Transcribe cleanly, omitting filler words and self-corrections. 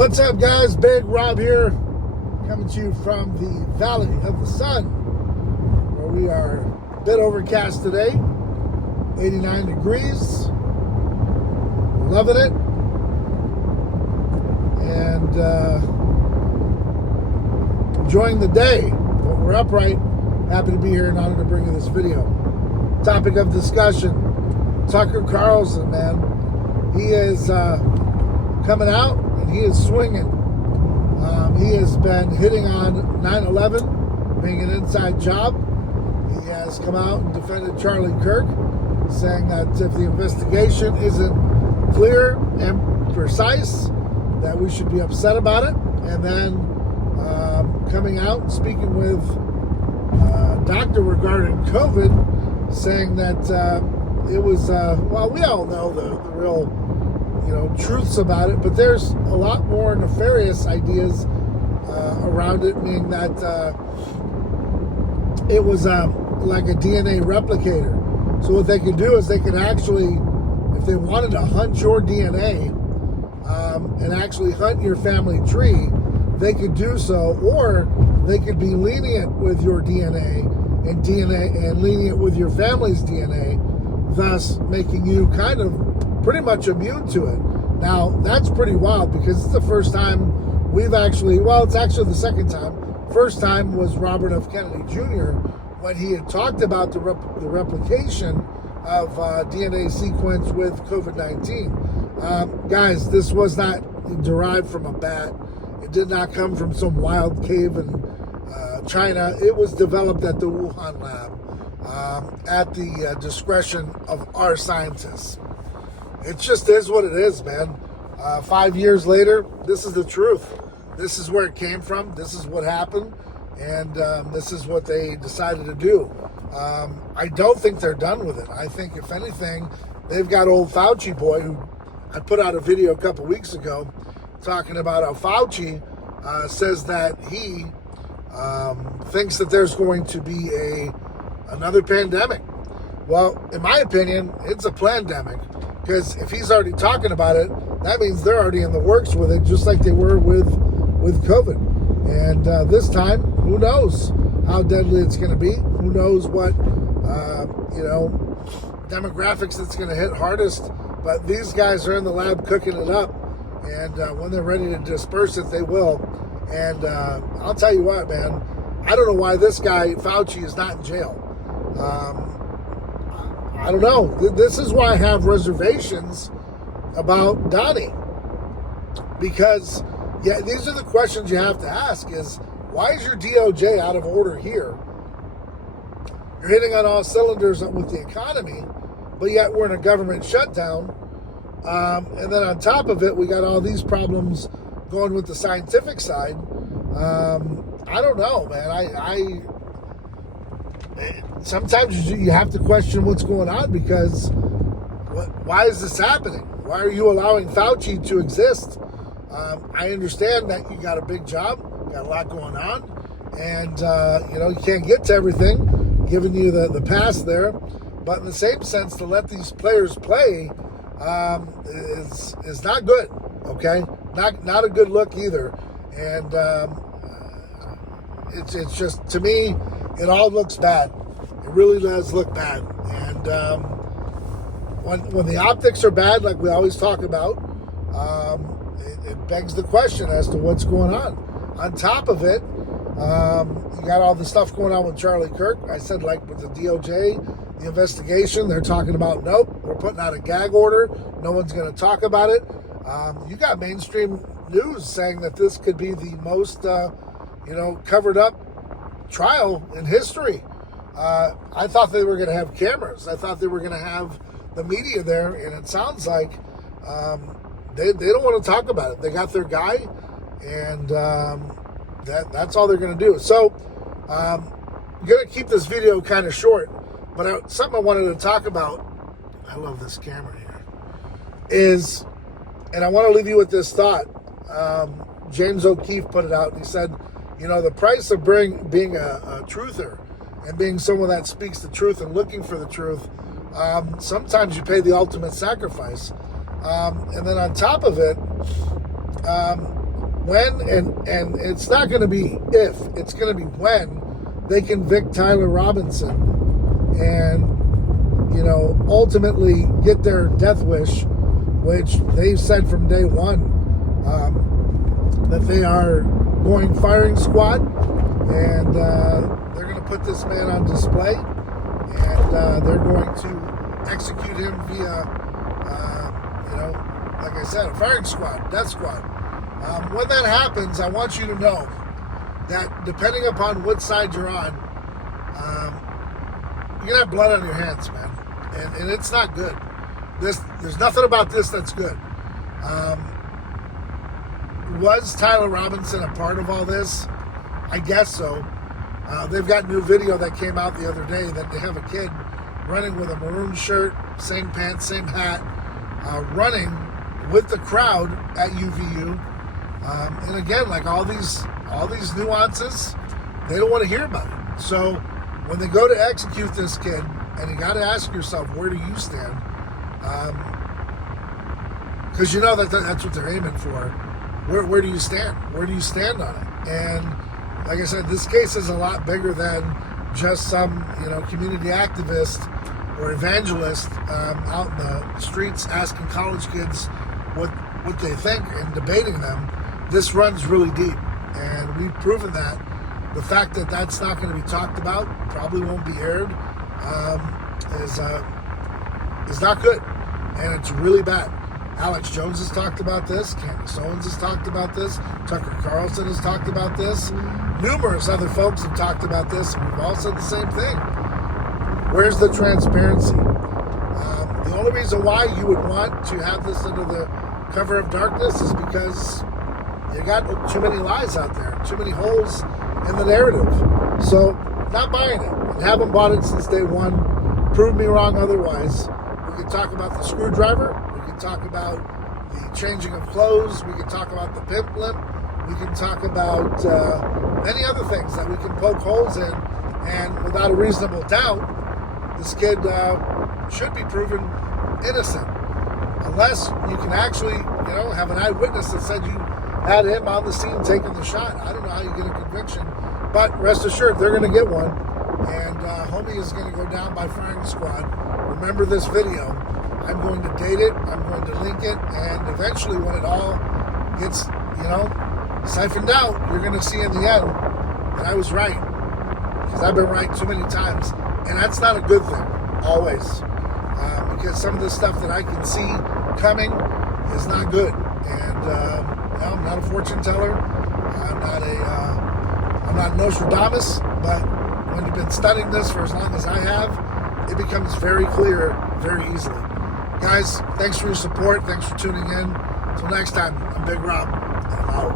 What's up, guys? Big Rob here, coming to you from the Valley of the Sun, where we are a bit overcast today, 89 degrees, loving it, and enjoying the day. But we're upright, happy to be here and honored to bring you this video. Topic of discussion, Tucker Carlson, man. He is coming out. He is swinging. He has been hitting on 9/11 being an inside job. He has come out and defended Charlie Kirk, saying that if the investigation isn't clear and precise, that we should be upset about it. And then coming out and speaking with a doctor regarding COVID, saying that it was, well, we all know the real truths about it, but there's a lot more nefarious ideas around it, meaning that it was like a DNA replicator. So what they could do is they could actually, if they wanted to hunt your DNA and actually hunt your family tree, they could do so, or they could be lenient with your DNA and lenient with your family's DNA, thus making you kind of pretty much immune to it. Now, that's pretty wild, because it's the first time we've actually, well, it's actually the second time. First time was Robert F. Kennedy Jr. when he had talked about the replication of DNA sequence with COVID-19. Guys, this was not derived from a bat. It did not come from some wild cave in China. It was developed at the Wuhan lab at the discretion of our scientists. It just is what it is, man. 5 years later, this is the truth. This is where it came from. This is what happened. And this is what they decided to do. I don't think they're done with it. I think, if anything, they've got old Fauci boy, who I put out a video a couple weeks ago talking about how Fauci says that he thinks that there's going to be another pandemic. Well, in my opinion, it's a plandemic. Because if he's already talking about it, that means they're already in the works with it, just like they were with COVID. And this time, who knows how deadly it's going to be? Who knows what demographics it's going to hit hardest? But these guys are in the lab cooking it up, and when they're ready to disperse it, they will. And I'll tell you what, man, I don't know why this guy Fauci is not in jail. I don't know. This is why I have reservations about Donnie. Because, yeah, these are the questions you have to ask is, why is your DOJ out of order here? You're hitting on all cylinders with the economy, but yet we're in a government shutdown. And then on top of it, we got all these problems going with the scientific side. I don't know, man. Sometimes you have to question what's going on, because why is this happening? Why are you allowing Fauci to exist? I understand that you got a big job, you got a lot going on, and you can't get to everything, giving you the pass there. But in the same sense, to let these players play is not good. Okay, not a good look either. And it's just, to me, it all looks bad. It really does look bad. And when the optics are bad, like we always talk about, it begs the question as to what's going on. On top of it, you got all the stuff going on with Charlie Kirk. I said, like, with the DOJ, the investigation, they're talking about, nope, we're putting out a gag order. No one's going to talk about it. You got mainstream news saying that this could be the most, covered up trial in history. I thought they were going to have cameras. I thought they were going to have the media there, and it sounds like they don't want to talk about it. They got their guy, and that's all they're going to do. So I'm going to keep this video kind of short, but something I wanted to talk about, I love this camera here, is, and I want to leave you with this thought. James O'Keefe put it out, and he said, the price of being a truther and being someone that speaks the truth and looking for the truth, sometimes you pay the ultimate sacrifice. And then on top of it, when, and it's not going to be if, it's going to be when they convict Tyler Robinson and, you know, ultimately get their death wish, which they've said from day one that they are going firing squad, and they're going to put this man on display, and they're going to execute him via, you know, like I said, a firing squad, death squad. When that happens, I want you to know that depending upon what side you're on, you're going to have blood on your hands, man. And it's not good. There's nothing about this that's good. Was Tyler Robinson a part of all this? I guess so. They've got new video that came out the other day that they have a kid running with a maroon shirt, same pants, same hat, running with the crowd at UVU. And again, like all these nuances, they don't want to hear about it. So when they go to execute this kid, and you got to ask yourself, where do you stand? Because you know that's what they're aiming for. Where do you stand? Where do you stand on it? And like I said, this case is a lot bigger than just some, you know, community activist or evangelist out in the streets asking college kids what they think and debating them. This runs really deep, and we've proven that. The fact that that's not going to be talked about, probably won't be aired, is not good, and it's really bad. Alex Jones has talked about this. Candace Owens has talked about this. Tucker Carlson has talked about this. Numerous other folks have talked about this, and we've all said the same thing. Where's the transparency? The only reason why you would want to have this under the cover of darkness is because you got too many lies out there, too many holes in the narrative. So, not buying it. And haven't bought it since day one. Prove me wrong otherwise. We could talk about the screwdriver. We could talk about the changing of clothes. We could talk about the pimp limp. We can talk about many other things that we can poke holes in. And without a reasonable doubt, this kid should be proven innocent. Unless you can actually, you know, have an eyewitness that said you had him on the scene taking the shot. I don't know how you get a conviction. But rest assured, they're going to get one. And homie is going to go down by firing squad. Remember this video. I'm going to date it. I'm going to link it. And eventually, when it all gets, you know, siphoned out, you're going to see in the end that I was right. Because I've been right too many times. And that's not a good thing, always. Because some of the stuff that I can see coming is not good. And I'm not a fortune teller. I'm not Nostradamus, but when you've been studying this for as long as I have, it becomes very clear very easily. Guys, thanks for your support. Thanks for tuning in. Until next time, I'm Big Rob, and I'm out.